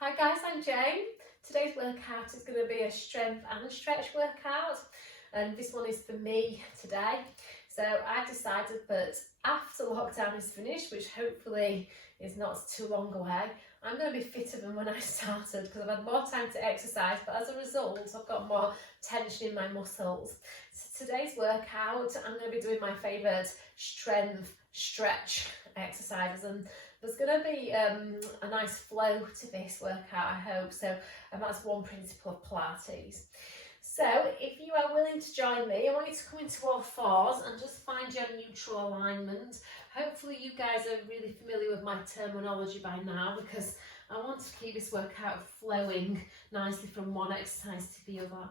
Hi guys, I'm Jane. Today's workout is going to be a strength and stretch workout, and this one is for me today. So I decided that after lockdown is finished, which hopefully is not too long away, I'm going to be fitter than when I started because I've had more time to exercise, but as a result I've got more tension in my muscles. So today's workout I'm going to be doing my favourite strength stretch exercises, and there's going to be a nice flow to this workout, I hope. So that's one principle of Pilates. So if you are willing to join me, I want you to come into all fours and just find your neutral alignment. Hopefully you guys are really familiar with my terminology by now, because I want to keep this workout flowing nicely from one exercise to the other.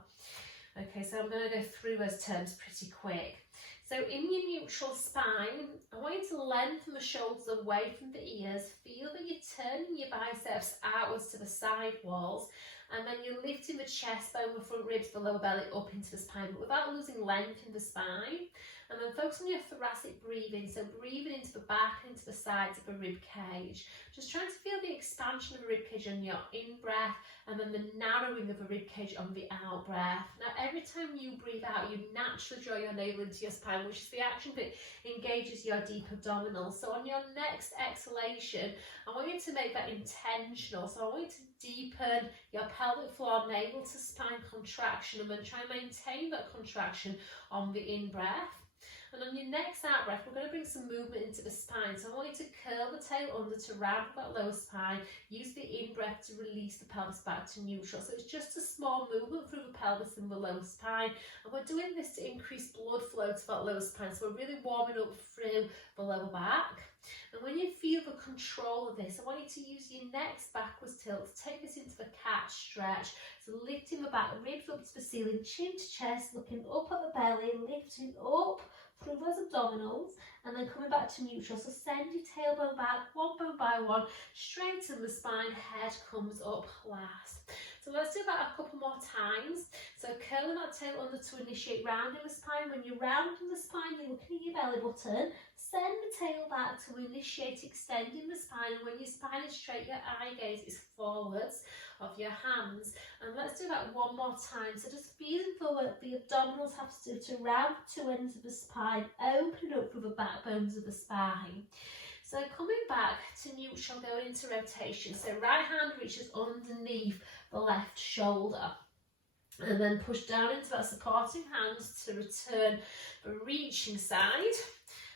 Okay, so I'm going to go through those terms pretty quick. So in your neutral spine, I want you to lengthen the shoulders away from the ears. Feel that you're turning your biceps outwards to the side walls, and then you're lifting the chest bone, the front ribs, the lower belly up into the spine, but without losing length in the spine. And then focus on your thoracic breathing, so breathing into the back and into the sides of the rib cage. Just trying to feel the expansion of the rib cage on your in-breath, and then the narrowing of the rib cage on the out-breath. Now every time you breathe out, you naturally draw your navel into your spine, which is the action that engages your deep abdominals. So on your next exhalation, I want you to make that intentional. So I want you to deepen your pelvic floor, navel to spine contraction, and then try and maintain that contraction on the in-breath. And on your next out breath, we're going to bring some movement into the spine. So I want you to curl the tail under to round that lower spine. Use the in-breath to release the pelvis back to neutral. So it's just a small movement through the pelvis and the lower spine. And we're doing this to increase blood flow to that lower spine. So we're really warming up through the lower back. And when you feel the control of this, I want you to use your next backwards tilt to take this into the cat stretch. So lifting the back ribs up to the ceiling, chin to chest, looking up at the belly, lifting up through those abdominals, and then coming back to neutral. So send your tailbone back, one bone by one, straighten the spine, head comes up last. So let's do that a couple more times. So curling that tail under to initiate rounding the spine. When you're rounding the spine, you're looking at your belly button. Send the tail back to initiate extending the spine, and when your spine is straight, your eye gaze is forwards of your hands. And let's do that one more time. So just feeling for what the abdominals have to do to round the two ends of the spine, open up through the backbones of the spine. So coming back to neutral, going into rotation. So right hand reaches underneath the left shoulder, and then push down into that supporting hand to return the reaching side.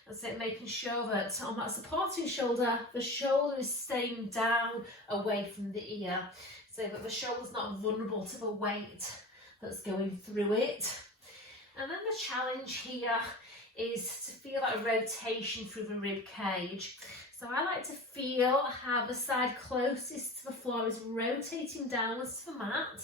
That's it, making sure that on that supporting shoulder, the shoulder is staying down away from the ear, so that the shoulder's not vulnerable to the weight that's going through it. And then the challenge here is to feel that rotation through the rib cage. So I like to feel how the side closest to the floor is rotating downwards to the mat,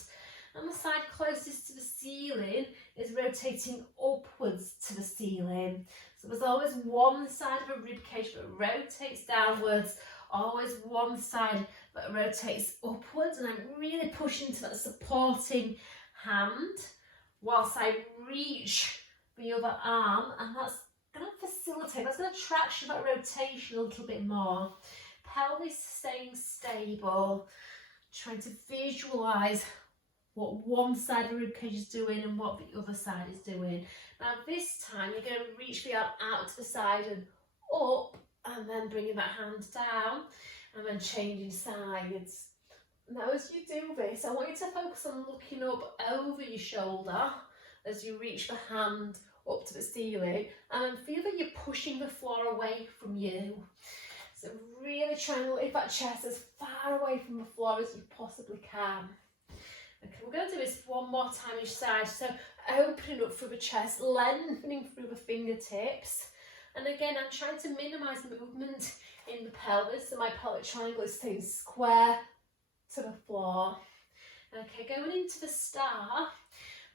and the side closest to the ceiling is rotating upwards to the ceiling. So there's always one side of a rib cage that rotates downwards, always one side that rotates upwards, and I'm really pushing to that supporting hand whilst I reach the other arm, and that's going to facilitate, that's going to traction that rotation a little bit more. Pelvis staying stable, trying to visualise what one side of the ribcage is doing and what the other side is doing. Now this time you're going to reach the arm out to the side and up, and then bringing that hand down, and then changing sides. Now as you do this, I want you to focus on looking up over your shoulder as you reach the hand up to the ceiling, and then feel that you're pushing the floor away from you. So really trying to lift that chest as far away from the floor as you possibly can. Okay, we're going to do this one more time each side. So opening up through the chest, lengthening through the fingertips. And again, I'm trying to minimise movement in the pelvis, so my pelvic triangle is staying square to the floor. Okay, going into the star,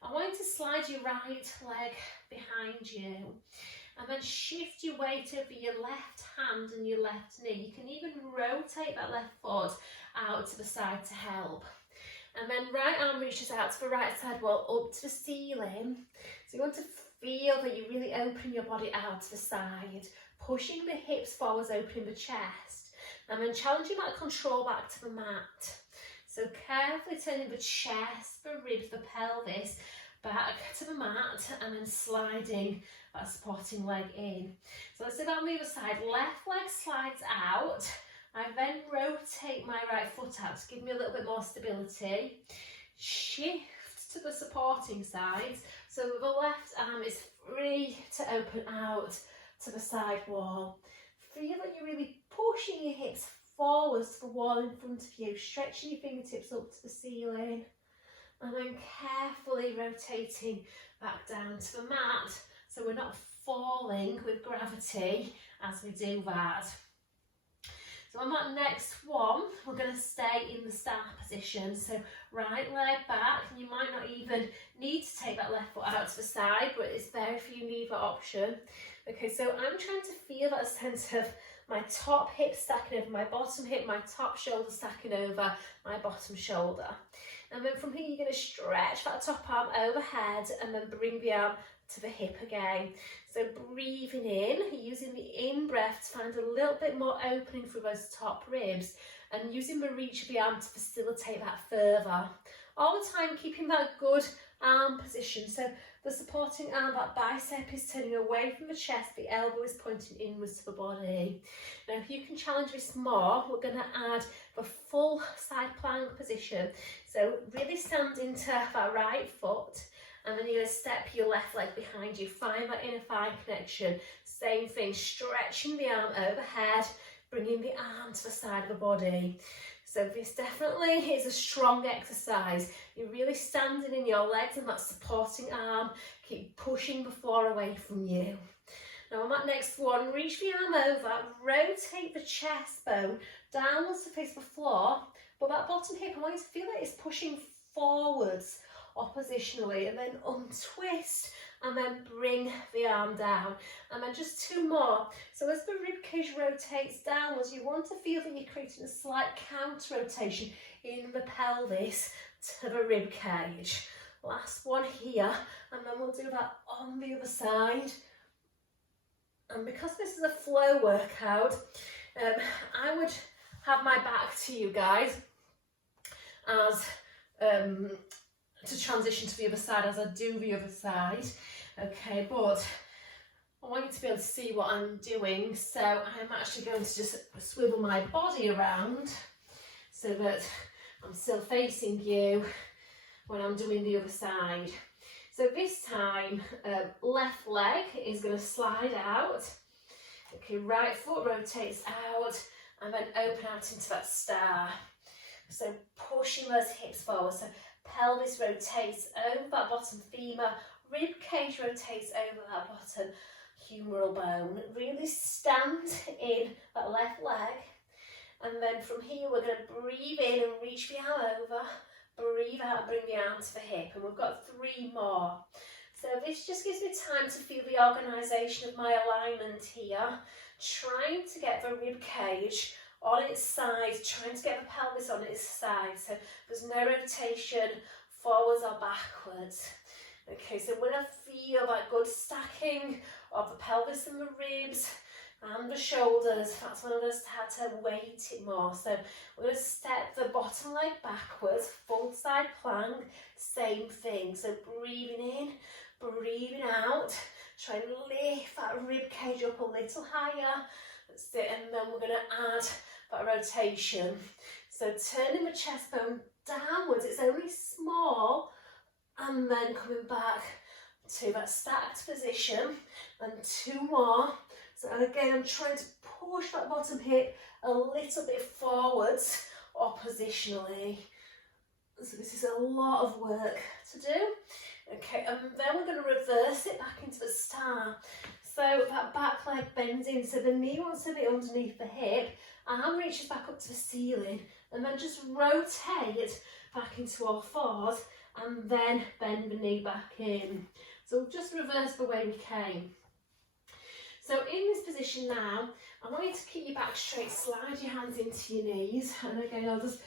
I want you to slide your right leg behind you, and then shift your weight over your left hand and your left knee. You can even rotate that left foot out to the side to help. And then right arm reaches out to the right side wall, up to the ceiling. So you want to feel that you really open your body out to the side, pushing the hips forwards, opening the chest, and then challenging that control back to the mat. So carefully turning the chest, the ribs, the pelvis back to the mat, and then sliding that supporting leg in. So let's do that on the other side. Left leg slides out. I then rotate my right foot out to give me a little bit more stability. Shift to the supporting sides. So the left arm is free to open out to the side wall. Feel that you're really pushing your hips forwards to the wall in front of you, stretching your fingertips up to the ceiling, and then carefully rotating back down to the mat so we're not falling with gravity as we do that. So on that next one, we're going to stay in the star position. So right leg back, and you might not even need to take that left foot out to the side, but it's there if you need that option. Okay, so I'm trying to feel that sense of my top hip stacking over my bottom hip, my top shoulder stacking over my bottom shoulder. And then from here, you're going to stretch that top arm overhead and then bring the arm to the hip again. So breathing in, using the in-breath to find a little bit more opening through those top ribs, and using the reach of the arm to facilitate that further. All the time keeping that good arm position. So the supporting arm, that bicep is turning away from the chest, the elbow is pointing inwards to the body. Now if you can challenge this more, we're going to add the full side plank position. So really stand into that right foot, and then you're going to step your left leg behind you. Find that inner thigh connection. Same thing, stretching the arm overhead, bringing the arm to the side of the body. So this definitely is a strong exercise. You're really standing in your legs and that supporting arm. Keep pushing the floor away from you. Now on that next one, reach the arm over, rotate the chest bone downwards to face the floor, but that bottom hip, I want you to feel that it's pushing forwards oppositionally, and then untwist and then bring the arm down, and then just two more. So as the rib cage rotates downwards, you want to feel that you're creating a slight counter rotation in the pelvis to the rib cage. Last one here, and then we'll do that on the other side. And because this is a flow workout, I would have my back to you guys as to transition to the other side as I do the other side. Okay, but I want you to be able to see what I'm doing, so I'm actually going to just swivel my body around so that I'm still facing you when I'm doing the other side. So this time, left leg is going to slide out. Okay, right foot rotates out and then open out into that star. So pushing those hips forward. So pelvis rotates over that bottom femur, rib cage rotates over that bottom humeral bone. Really stand in that left leg, and then from here we're going to breathe in and reach the arm over, breathe out and bring the arm to the hip, and we've got three more. So this just gives me time to feel the organisation of my alignment here, trying to get the rib cage on its side, trying to get the pelvis on its side, so there's no rotation forwards or backwards. Okay, so when I feel that good stacking of the pelvis and the ribs and the shoulders, that's when I'm going to start to weight it more. So we're going to step the bottom leg backwards, full side plank, same thing. So breathing in, breathing out, try and lift that rib cage up a little higher. That's it, and then we're going to add that rotation. So turning the chest bone downwards, it's only small, and then coming back to that stacked position, and two more. So again, I'm trying to push that bottom hip a little bit forwards oppositionally. So this is a lot of work to do. Okay, and then we're going to reverse it back into the star. So that back leg bends in, so the knee wants to be underneath the hip, arm reaches back up to the ceiling, and then just rotate back into all fours, and then bend the knee back in. So just reverse the way we came. So in this position now, I want you to keep your back straight, slide your hands into your knees, and again I'll just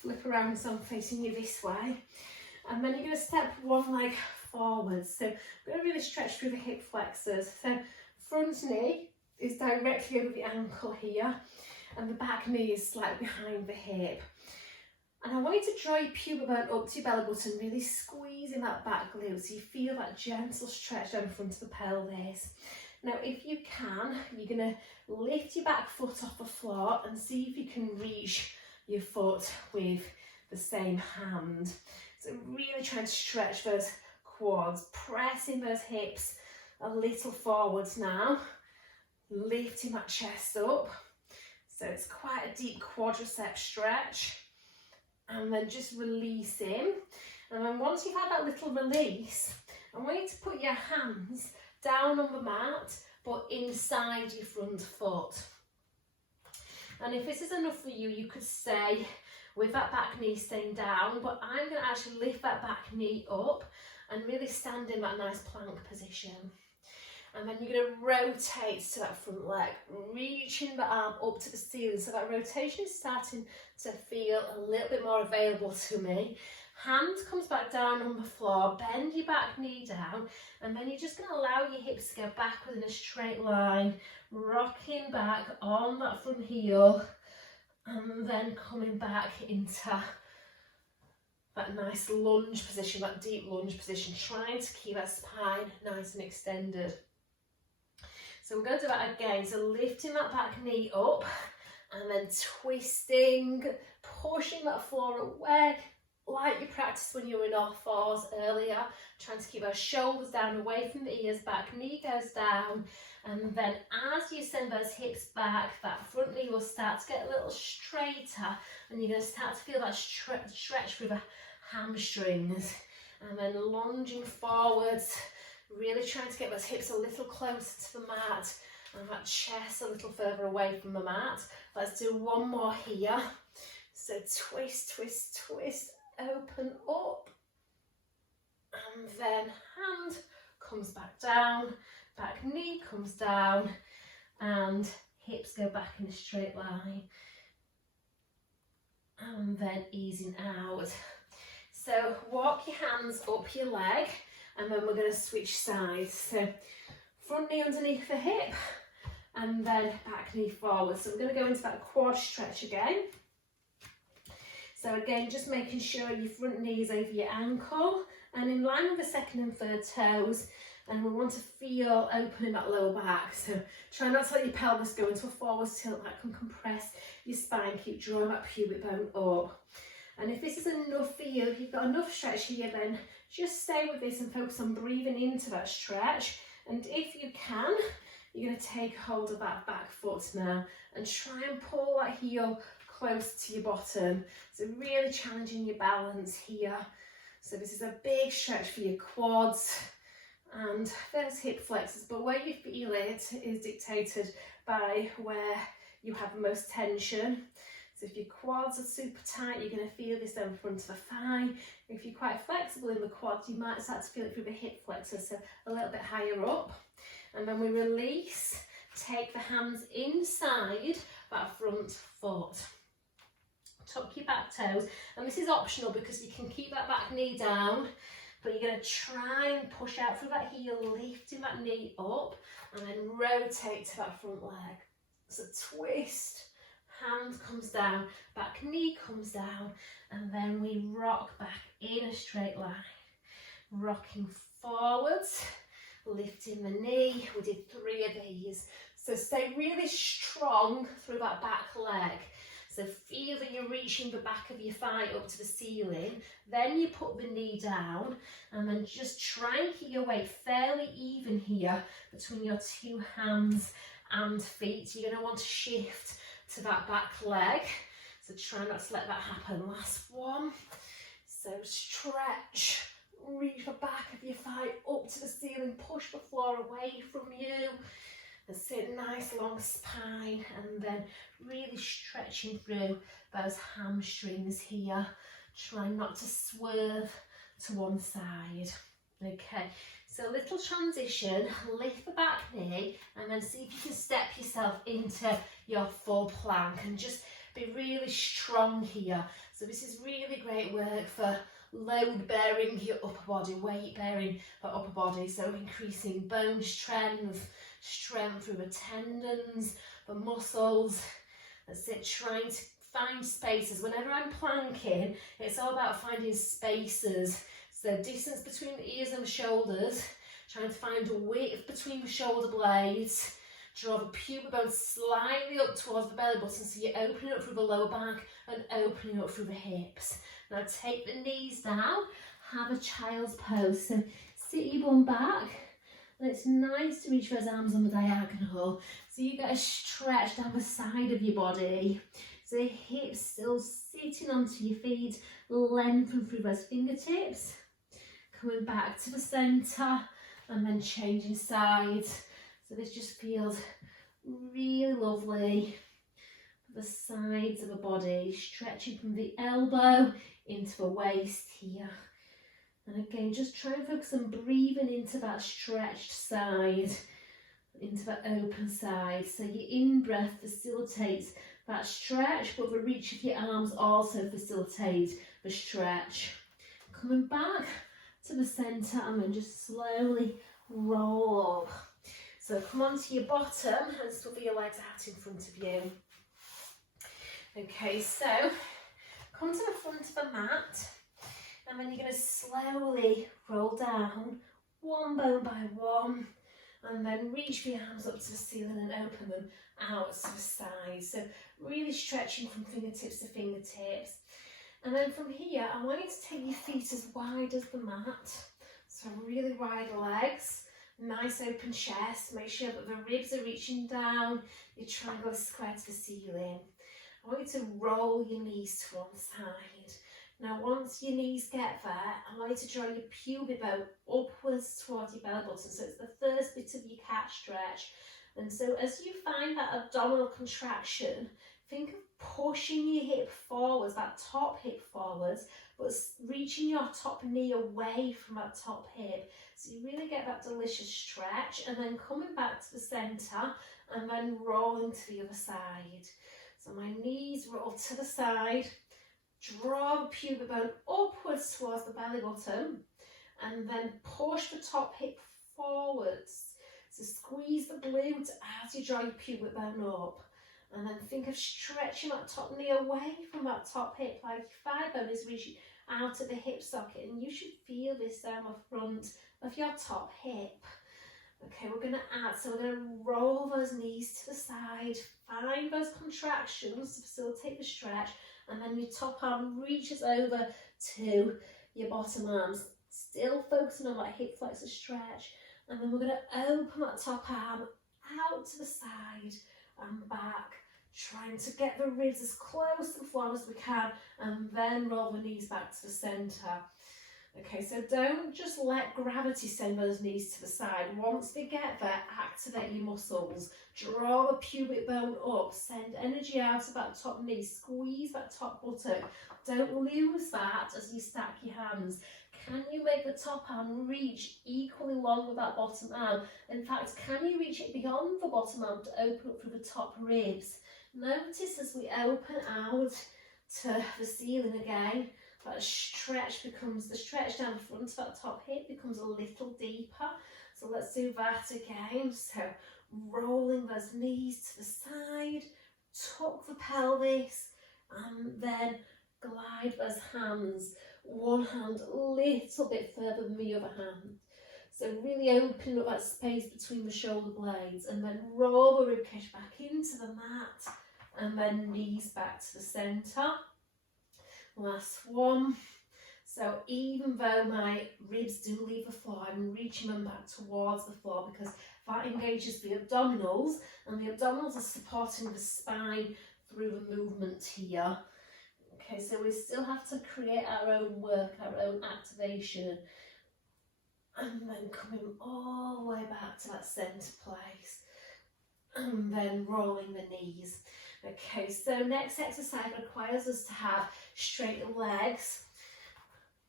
flip around so I'm facing you this way. And then you're going to step one leg forwards. So we're going to really stretch through the hip flexors. So front knee is directly over the ankle here, and the back knee is slightly behind the hip. And I want you to draw your pubic bone up to your belly button, really squeezing that back glute so you feel that gentle stretch down the front of the pelvis. Now, if you can, you're going to lift your back foot off the floor and see if you can reach your foot with the same hand. So really trying to stretch those quads, pressing those hips a little forwards now, lifting that chest up. So it's quite a deep quadricep stretch. And then just releasing. And then once you've had that little release, I want you to put your hands down on the mat, but inside your front foot. And if this is enough for you, you could stay with that back knee staying down, but I'm going to actually lift that back knee up and really stand in that nice plank position. And then you're going to rotate to that front leg, reaching the arm up to the ceiling. So that rotation is starting to feel a little bit more available to me. Hand comes back down on the floor, bend your back knee down, and then you're just going to allow your hips to go backward in a straight line, rocking back on that front heel, and then coming back into that nice lunge position, that deep lunge position, trying to keep that spine nice and extended. So we're going to do that again, so lifting that back knee up and then twisting, pushing that floor away, like you practiced when you were in all fours earlier, trying to keep our shoulders down away from the ears, back knee goes down, and then as you send those hips back, that front knee will start to get a little straighter, and you're going to start to feel that stretch through the hamstrings, and then lunging forwards, really trying to get those hips a little closer to the mat and that chest a little further away from the mat. Let's do one more here. So twist, twist, twist, open up, and then hand comes back down, back knee comes down, and hips go back in a straight line, and then easing out. So walk your hands up your leg, and then we're going to switch sides. So front knee underneath the hip, and then back knee forward. So we're going to go into that quad stretch again. So again, just making sure your front knee is over your ankle and in line with the second and third toes. And we want to feel opening that lower back. So try not to let your pelvis go into a forward tilt. That can compress your spine. Keep drawing that pubic bone up. And if this is enough for you, if you've got enough stretch here, then just stay with this and focus on breathing into that stretch. And if you can, you're going to take hold of that back foot now and try and pull that heel close to your bottom. So really challenging your balance here. So this is a big stretch for your quads and those hip flexors, but where you feel it is dictated by where you have the most tension. So if your quads are super tight, you're going to feel this down the front of the thigh. If you're quite flexible in the quads, you might start to feel it through the hip flexors, so a little bit higher up. And then we release, take the hands inside that front foot. Tuck your back toes, and this is optional because you can keep that back knee down, but you're going to try and push out through that heel, lifting that knee up, and then rotate to that front leg. So twist, hand comes down, back knee comes down, and then we rock back in a straight line. Rocking forwards, lifting the knee. We did 3 of these. So stay really strong through that back leg. So feel that you're reaching the back of your thigh up to the ceiling. Then you put the knee down and then just try and keep your weight fairly even here between your 2 hands and feet. You're going to want to shift to that back leg. So try not to let that happen. Last one. So stretch, reach the back of your thigh up to the ceiling, push the floor away from you. And sit nice long spine, and then really stretching through those hamstrings here. Try not to swerve to one side. Okay, so a little transition, lift the back knee, and then see if you can step yourself into your full plank and just be really strong here. So this is really great work for load bearing your upper body, weight bearing the upper body, so increasing bone strength through the tendons, the muscles. That's it, trying to find spaces. Whenever I'm planking, it's all about finding spaces. So distance between the ears and the shoulders, trying to find a width between the shoulder blades. Draw the pubic bone slightly up towards the belly button, so you're opening up through the lower back and opening up through the hips. Now take the knees down, have a child's pose. So sit your bum back, and it's nice to reach those arms on the diagonal. So you get a stretch down the side of your body. So the hips still sitting onto your feet, lengthen through those fingertips. Coming back to the centre and then changing sides. So this just feels really lovely. The sides of the body, stretching from the elbow into the waist here. And again, just try and focus on breathing into that stretched side, into that open side. So your in-breath facilitates that stretch, but the reach of your arms also facilitates the stretch. Coming back to the centre and then just slowly roll up. So come onto your bottom and swivel your legs out in front of you. Okay, so come to the front of the mat, and then you're going to slowly roll down one bone by one, and then reach the arms up to the ceiling and open them out to the side. So really stretching from fingertips to fingertips. And then from here, I want you to take your feet as wide as the mat. So really wide legs. Nice open chest, make sure that the ribs are reaching down, your triangle is square to the ceiling. I want you to roll your knees to one side. Now once your knees get there, I want you to draw your pubic bone upwards towards your belly button. So it's the first bit of your cat stretch. And so as you find that abdominal contraction, think of pushing your hip forwards, that top hip forwards, but reaching your top knee away from that top hip. So you really get that delicious stretch, and then coming back to the centre and then rolling to the other side. So my knees roll to the side, draw the pubic bone upwards towards the belly button, and then push the top hip forwards. So squeeze the glute as you draw your pubic bone up. And then think of stretching that top knee away from that top hip, like your thigh bone is reaching out at the hip socket, and you should feel this down the front of your top hip. Okay, we're going to add, so we're going to roll those knees to the side, find those contractions to facilitate the stretch, and then your top arm reaches over to your bottom arms, still focusing on that hip flexor stretch, and then we're going to open that top arm out to the side and back, trying to get the ribs as close to the floor as we can, and then roll the knees back to the centre. Okay, so don't just let gravity send those knees to the side. Once they get there, activate your muscles. Draw the pubic bone up, send energy out of that top knee, squeeze that top buttock. Don't lose that as you stack your hands. Can you make the top arm reach equally long with that bottom arm? In fact, can you reach it beyond the bottom arm to open up through the top ribs? Notice as we open out to the ceiling again, that stretch becomes, the stretch down the front of that top hip becomes a little deeper. So let's do that again. So rolling those knees to the side, tuck the pelvis, and then glide those hands, one hand a little bit further than the other hand. So really open up that space between the shoulder blades, and then roll the ribcage back into the mat, and then knees back to the centre. Last one. So even though my ribs do leave the floor, I'm reaching them back towards the floor because that engages the abdominals, and the abdominals are supporting the spine through the movement here. Okay, so we still have to create our own work, our own activation, and then coming all the way back to that centre place, and then rolling the knees. Okay, so next exercise requires us to have straight legs.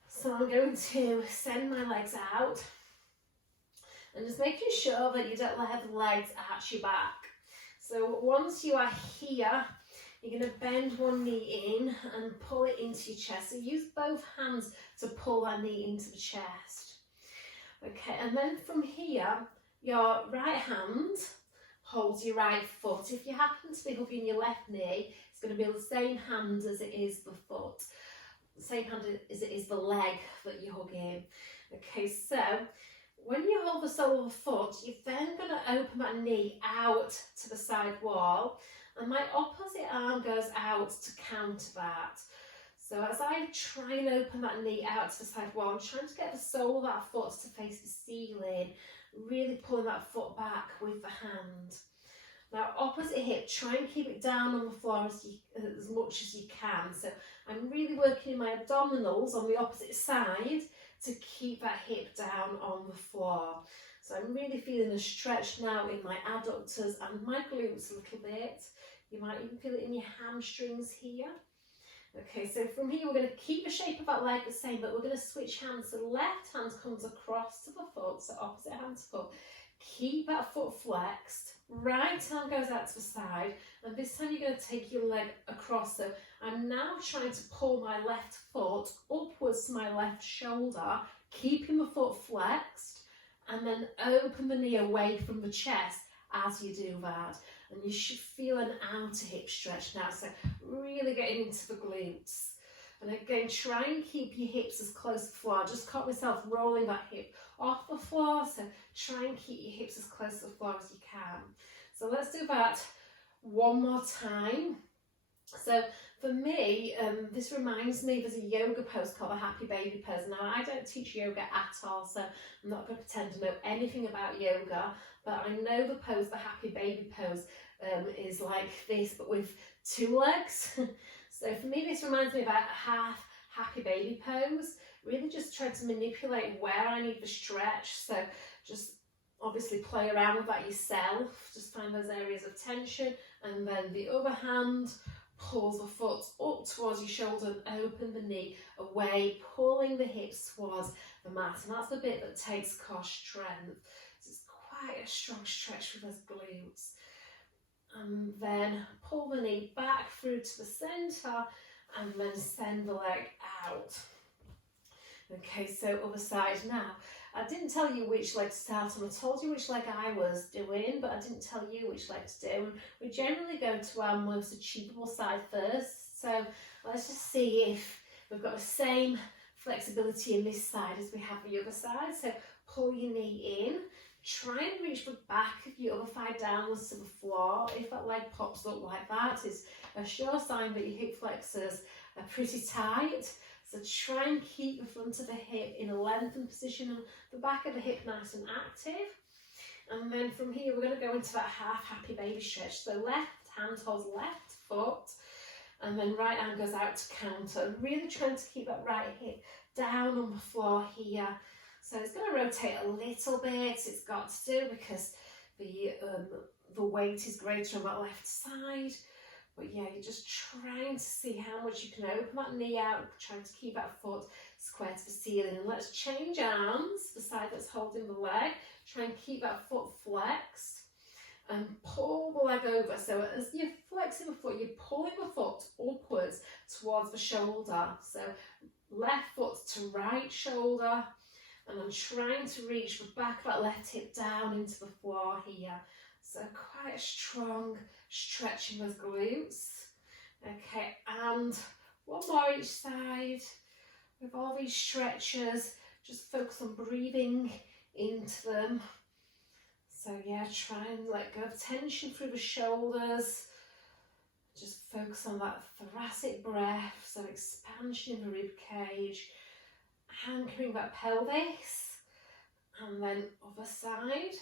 So I'm going to send my legs out and just making sure that you don't let the legs arch your back. So once you are here, you're going to bend one knee in and pull it into your chest. So use both hands to pull that knee into the chest. Okay, and then from here, your right hand hold your right foot. If you happen to be hugging your left knee, it's going to be the same hand as it is the foot, the same hand as it is the leg that you're hugging. Okay, so when you hold the sole of the foot, you're then going to open that knee out to the side wall, and my opposite arm goes out to counter that. So as I try and open that knee out to the side wall, I'm trying to get the sole of that foot to face the ceiling, really pulling that foot back with the hand. Now opposite hip, try and keep it down on the floor as much as you can. So I'm really working in my abdominals on the opposite side to keep that hip down on the floor. So I'm really feeling a stretch now in my adductors and my glutes a little bit. You might even feel it in your hamstrings here. Okay, so from here we're going to keep the shape of that leg the same, but we're going to switch hands. So left hand comes across to the foot, so opposite hand to foot. Keep that foot flexed. Right hand goes out to the side, and this time you're going to take your leg across. So I'm now trying to pull my left foot upwards to my left shoulder, keeping the foot flexed, and then open the knee away from the chest as you do that. And you should feel an outer hip stretch now, so really getting into the glutes. And again, try and keep your hips as close to the floor. I just caught myself rolling that hip off the floor, so try and keep your hips as close to the floor as you can. So let's do that one more time. So for me, this reminds me, there's a yoga pose called the happy baby pose. Now I don't teach yoga at all, so I'm not going to pretend to know anything about yoga, but I know the pose, the happy baby pose, is like this, but with two legs. So for me, this reminds me of a half happy baby pose. Really just try to manipulate where I need the stretch. So just obviously play around with that yourself. Just find those areas of tension, and then the other hand pulls the foot up towards your shoulder and open the knee away, pulling the hips towards the mat. And that's the bit that takes core strength. So it's quite a strong stretch for those glutes. And then pull the knee back through to the centre, and then send the leg out. Okay, so other side now. I didn't tell you which leg to start on. I told you which leg I was doing, but I didn't tell you which leg to do. We generally go to our most achievable side first. So let's just see if we've got the same flexibility in this side as we have the other side. So pull your knee in. Try and reach the back of your other thigh downwards to the floor. If that leg pops up like that, it's a sure sign that your hip flexors are pretty tight. So try and keep the front of the hip in a lengthened position and the back of the hip nice and active. And then from here, we're going to go into that half happy baby stretch. So left hand holds left foot, and then right hand goes out to counter. Really trying to keep that right hip down on the floor here. So it's going to rotate a little bit. It's got to do because the weight is greater on that left side. But yeah, you're just trying to see how much you can open that knee out, trying to keep that foot square to the ceiling. And let's change arms, the side that's holding the leg. Try and keep that foot flexed and pull the leg over. So as you're flexing the foot, you're pulling the foot upwards towards the shoulder. So left foot to right shoulder. And I'm trying to reach the back of that left hip down into the floor here. So quite a strong stretch in those glutes. Okay, and one more each side. With all these stretches, just focus on breathing into them. So yeah, try and let go of tension through the shoulders. Just focus on that thoracic breath, so expansion in the rib cage. Anchoring that pelvis, and then other side.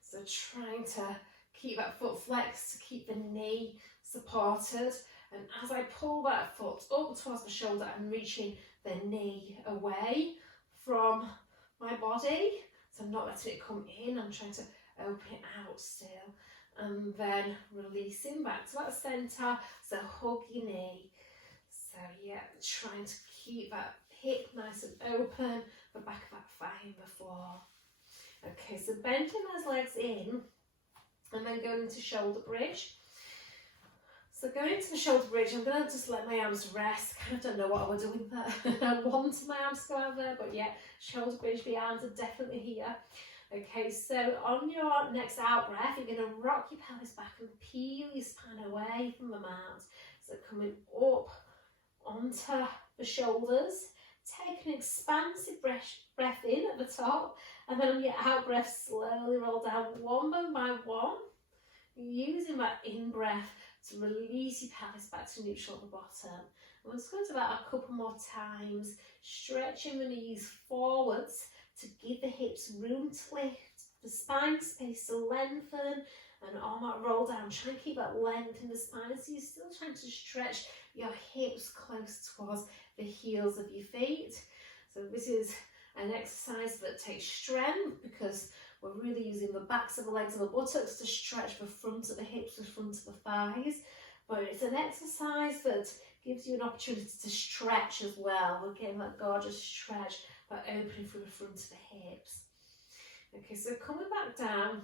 So trying to keep that foot flexed, to keep the knee supported, and as I pull that foot up towards the shoulder, I'm reaching the knee away from my body, so I'm not letting it come in, I'm trying to open it out still, and then releasing back to that centre, so hug your knee. So yeah, trying to keep that hip nice and open, the back of that thigh in the floor. Okay, so bending those legs in and then going into shoulder bridge. So going into the shoulder bridge, I'm going to just let my arms rest. I don't know what I was doing there. I wanted my arms to go out there, but yeah, shoulder bridge, the arms are definitely here. Okay, so on your next out breath, you're going to rock your pelvis back and peel your spine away from the mat. So coming up onto the shoulders, take an expansive breath in at the top, and then on your out breath, slowly roll down one by one, using that in breath to release your pelvis back to neutral at the bottom. And we're just going to do that a couple more times, stretching the knees forwards to give the hips room to lift, the spine space to lengthen, and on that roll down, try and keep that length in the spine so you're still trying to stretch your hips close towards the heels of your feet. So this is an exercise that takes strength because we're really using the backs of the legs and the buttocks to stretch the front of the hips, the front of the thighs. But it's an exercise that gives you an opportunity to stretch as well. We're getting that gorgeous stretch by opening through the front of the hips. Okay, so coming back down,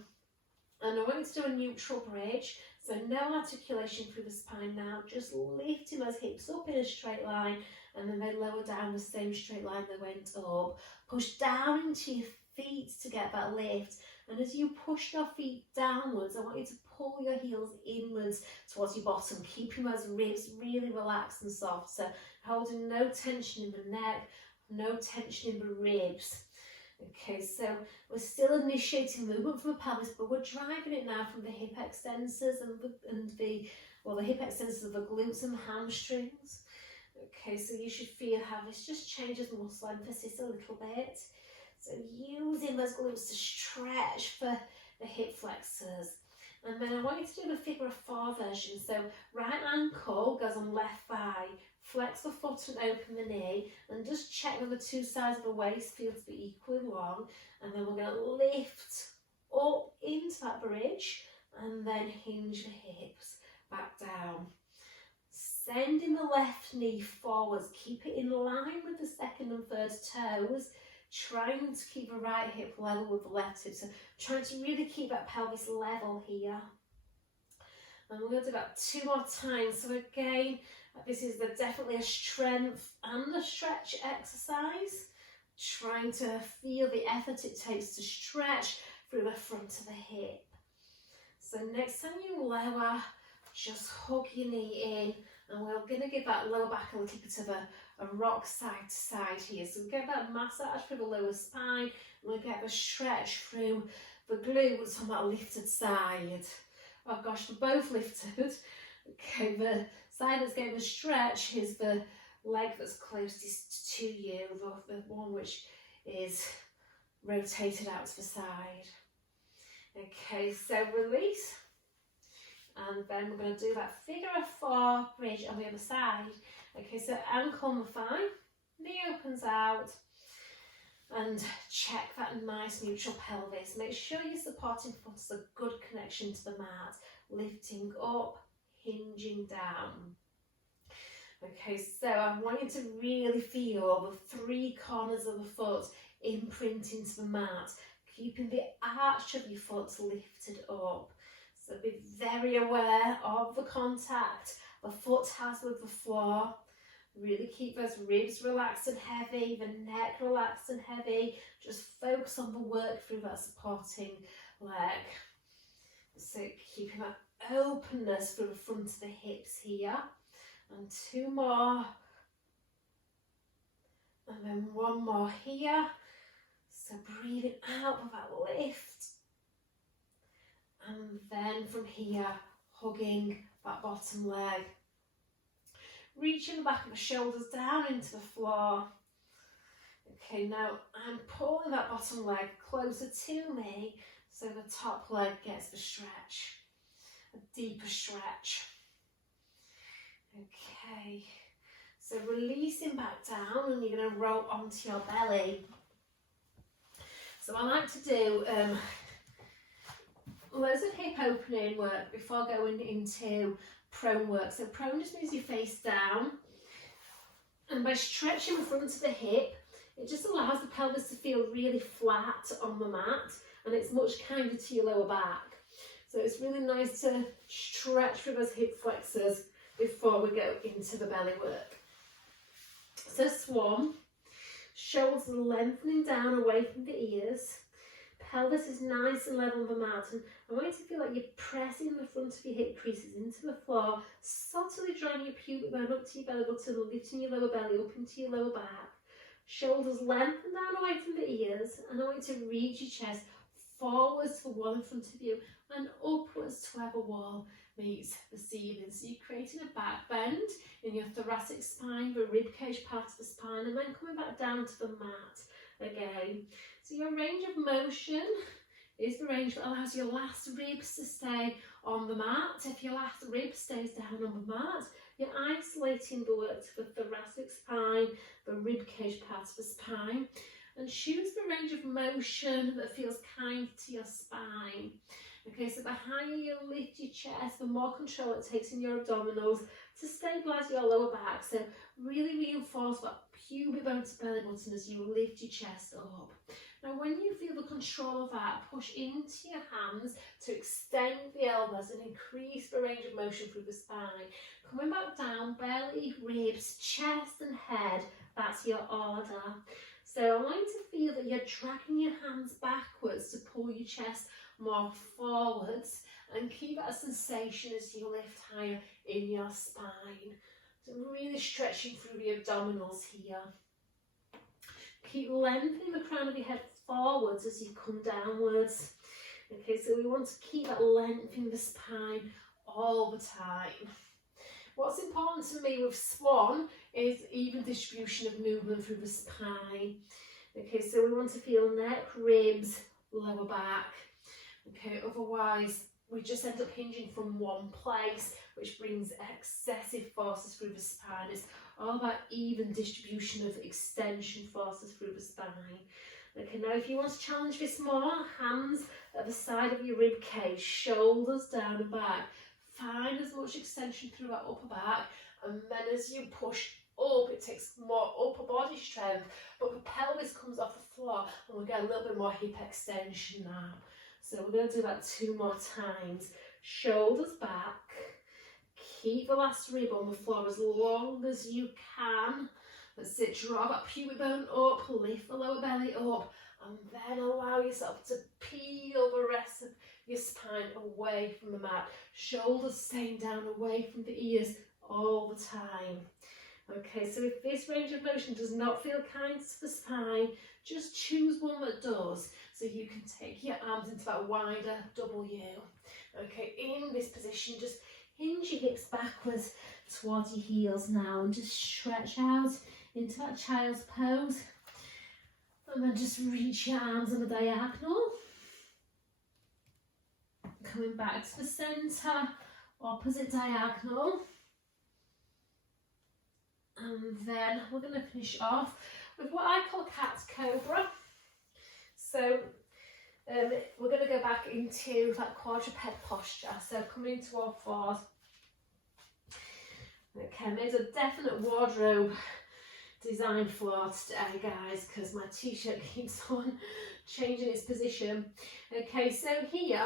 and I want you to do a neutral bridge. So no articulation through the spine now, just lifting those hips up in a straight line, and then they lower down the same straight line they went up. Push down into your feet to get that lift, and as you push your feet downwards, I want you to pull your heels inwards towards your bottom, keeping those ribs really relaxed and soft. So holding no tension in the neck, no tension in the ribs. Okay, so we're still initiating movement from the pelvis, but we're driving it now from the hip extensors and the hip extensors of the glutes and the hamstrings. Okay, so you should feel how this just changes muscle emphasis a little bit. So using those glutes to stretch for the hip flexors. And then I want you to do the figure of four version. So right ankle goes on left thigh, flex the foot and open the knee, and just check that the two sides of the waist feel to be equally long. And then we're going to lift up into that bridge and then hinge the hips back down. Sending the left knee forwards, keep it in line with the second and third toes, trying to keep the right hip level with the left hip. So trying to really keep that pelvis level here. And we're going to do that two more times. So again, this is definitely a strength and a stretch exercise. Trying to feel the effort it takes to stretch through the front of the hip. So next time you lower, just hug your knee in. And we're going to give that lower back a little bit of a rock side to side here. So we get that massage through the lower spine, and we get the stretch through the glutes on that lifted side. Oh gosh, they're both lifted. Okay, the side that's getting the stretch is the leg that's closest to you, the one which is rotated out to the side. Okay, so release. And then we're going to do that figure of four bridge on the other side. Okay, so ankle on the thigh, knee opens out, and check that nice neutral pelvis. Make sure your supporting foot's a good connection to the mat, lifting up, hinging down. Okay, so I want you to really feel the three corners of the foot imprint into the mat, keeping the arch of your foot lifted up. So be very aware of the contact the foot has with the floor. Really keep those ribs relaxed and heavy, the neck relaxed and heavy. Just focus on the work through that supporting leg. So keeping that openness through the front of the hips here. And two more. And then one more here. So breathing out with that lift. And then from here, hugging that bottom leg. Reaching the back of the shoulders down into the floor. Okay, now I'm pulling that bottom leg closer to me so the top leg gets the stretch, a deeper stretch. Okay, so releasing back down, and you're going to roll onto your belly. So I like to do loads of hip opening work before going into prone work. So prone just means you face down, and by stretching the front of the hip, it just allows the pelvis to feel really flat on the mat, and it's much kinder to your lower back. So it's really nice to stretch through those hip flexors before we go into the belly work. So swan, shoulders lengthening down away from the ears. Pelvis is nice and level on the mat, and I want you to feel like you're pressing the front of your hip creases into the floor, subtly drawing your pubic bone up to your belly button and lifting your lower belly up into your lower back. Shoulders lengthen down away from the ears, and I want you to reach your chest forwards to the wall in front of you and upwards to where the wall meets the ceiling. So you're creating a back bend in your thoracic spine, the rib cage part of the spine, and then coming back down to the mat again. So your range of motion is the range that allows your last ribs to stay on the mat. If your last rib stays down on the mat, you're isolating the work to the thoracic spine, the rib cage part of the spine, and choose the range of motion that feels kind to your spine. Okay, so the higher you lift your chest, the more control it takes in your abdominals to stabilise your lower back. So really reinforce that pubic bone to belly button as you lift your chest up. Now when you feel the control of that, push into your hands to extend the elbows and increase the range of motion through the spine. Coming back down, belly, ribs, chest and head, that's your order. So I want you to feel that you're dragging your hands backwards to pull your chest more forwards, and keep that sensation as you lift higher in your spine. So really stretching through the abdominals here. Keep lengthening the crown of your head forwards as you come downwards. Okay, so we want to keep that length in the spine all the time. What's important to me with Swan is even distribution of movement through the spine. Okay, so we want to feel neck, ribs, lower back. Okay, otherwise we just end up hinging from one place, which brings excessive forces through the spine. It's all about even distribution of extension forces through the spine. Okay, now if you want to challenge this more, hands at the side of your rib cage, shoulders down and back. Find as much extension through that upper back, and then as you push up, it takes more upper body strength, but the pelvis comes off the floor and we get a little bit more hip extension now. So we're going to do that 2 more times. Shoulders back. Keep the last rib on the floor as long as you can. That's it. Draw that pubic bone up. Lift the lower belly up. And then allow yourself to peel the rest of your spine away from the mat. Shoulders staying down away from the ears all the time. Okay, so if this range of motion does not feel kind to the spine, just choose one that does. So you can take your arms into that wider W. Okay, in this position, just hinge your hips backwards towards your heels now and just stretch out into that child's pose. And then just reach your arms on the diagonal. Coming back to the centre, opposite diagonal. And then we're going to finish off with what I call cat's cobra. So we're going to go back into that quadruped posture. So coming into all fours. Okay, there's a definite wardrobe design flaw today, guys, because my t-shirt keeps on changing its position. Okay, so here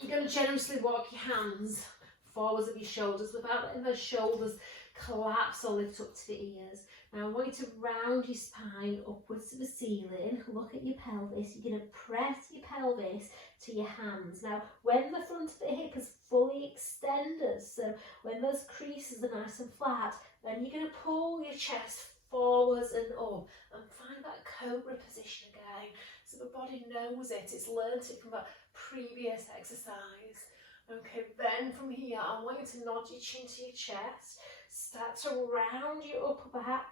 you're going to generously walk your hands forwards of your shoulders without letting those shoulders collapse or lift up to the ears. Now I want you to round your spine upwards to the ceiling. Look at your pelvis. You're going to press your pelvis to your hands. Now when the front of the hip is fully extended, so when those creases are nice and flat, then you're going to pull your chest forwards and up and find that cobra position again. So the body knows it. It's learnt it from that previous exercise. Okay, then from here, I want you to nod your chin to your chest. Start to round your upper back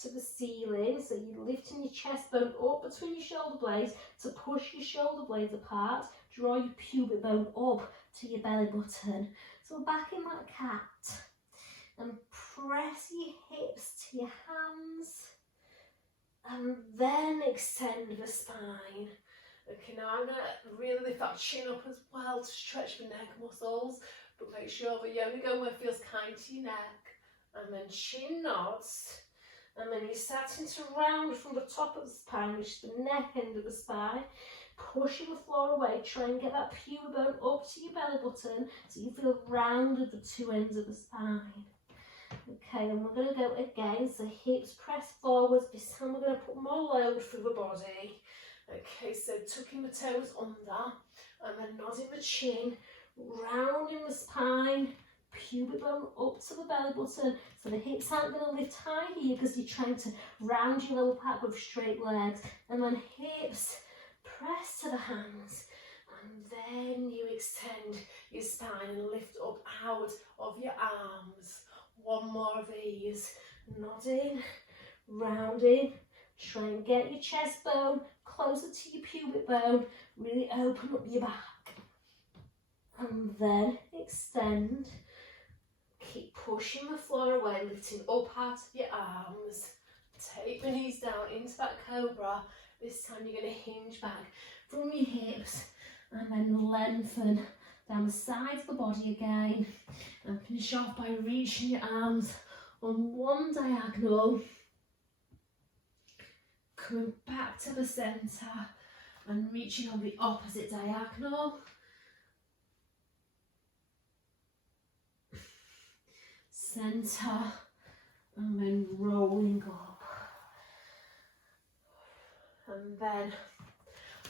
to the ceiling. So you're lifting your chest bone up between your shoulder blades to push your shoulder blades apart. Draw your pubic bone up to your belly button. So back in that cat. And press your hips to your hands. And then extend the spine. Okay, now I'm going to really lift that chin up as well to stretch the neck muscles, but make sure that you only go where it feels kind to your neck. And then chin nods, and then you're starting to round from the top of the spine, which is the neck end of the spine, pushing the floor away. Try and get that pubic bone up to your belly button so you feel rounded the 2 ends of the spine. Okay, and we're going to go again, so hips press forwards. This time we're going to put more load through the body. Okay, so tucking my toes under and then nodding my chin, rounding my spine, pubic bone up to the belly button. So the hips aren't going to lift high here because you're trying to round your lower back with straight legs. And then hips press to the hands. And then you extend your spine and lift up out of your arms. One more of these. Nodding, rounding. Try and get your chest bone closer to your pubic bone. Really open up your back. And then extend. Keep pushing the floor away, lifting up out of your arms. Take the knees down into that cobra. This time you're going to hinge back from your hips and then lengthen down the sides of the body again. And finish off by reaching your arms on one diagonal. Coming back to the centre and reaching on the opposite diagonal. Centre and then rolling up. And then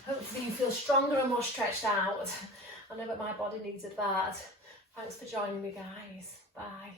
hopefully you feel stronger and more stretched out. I know that my body needed that. Thanks for joining me, guys. Bye.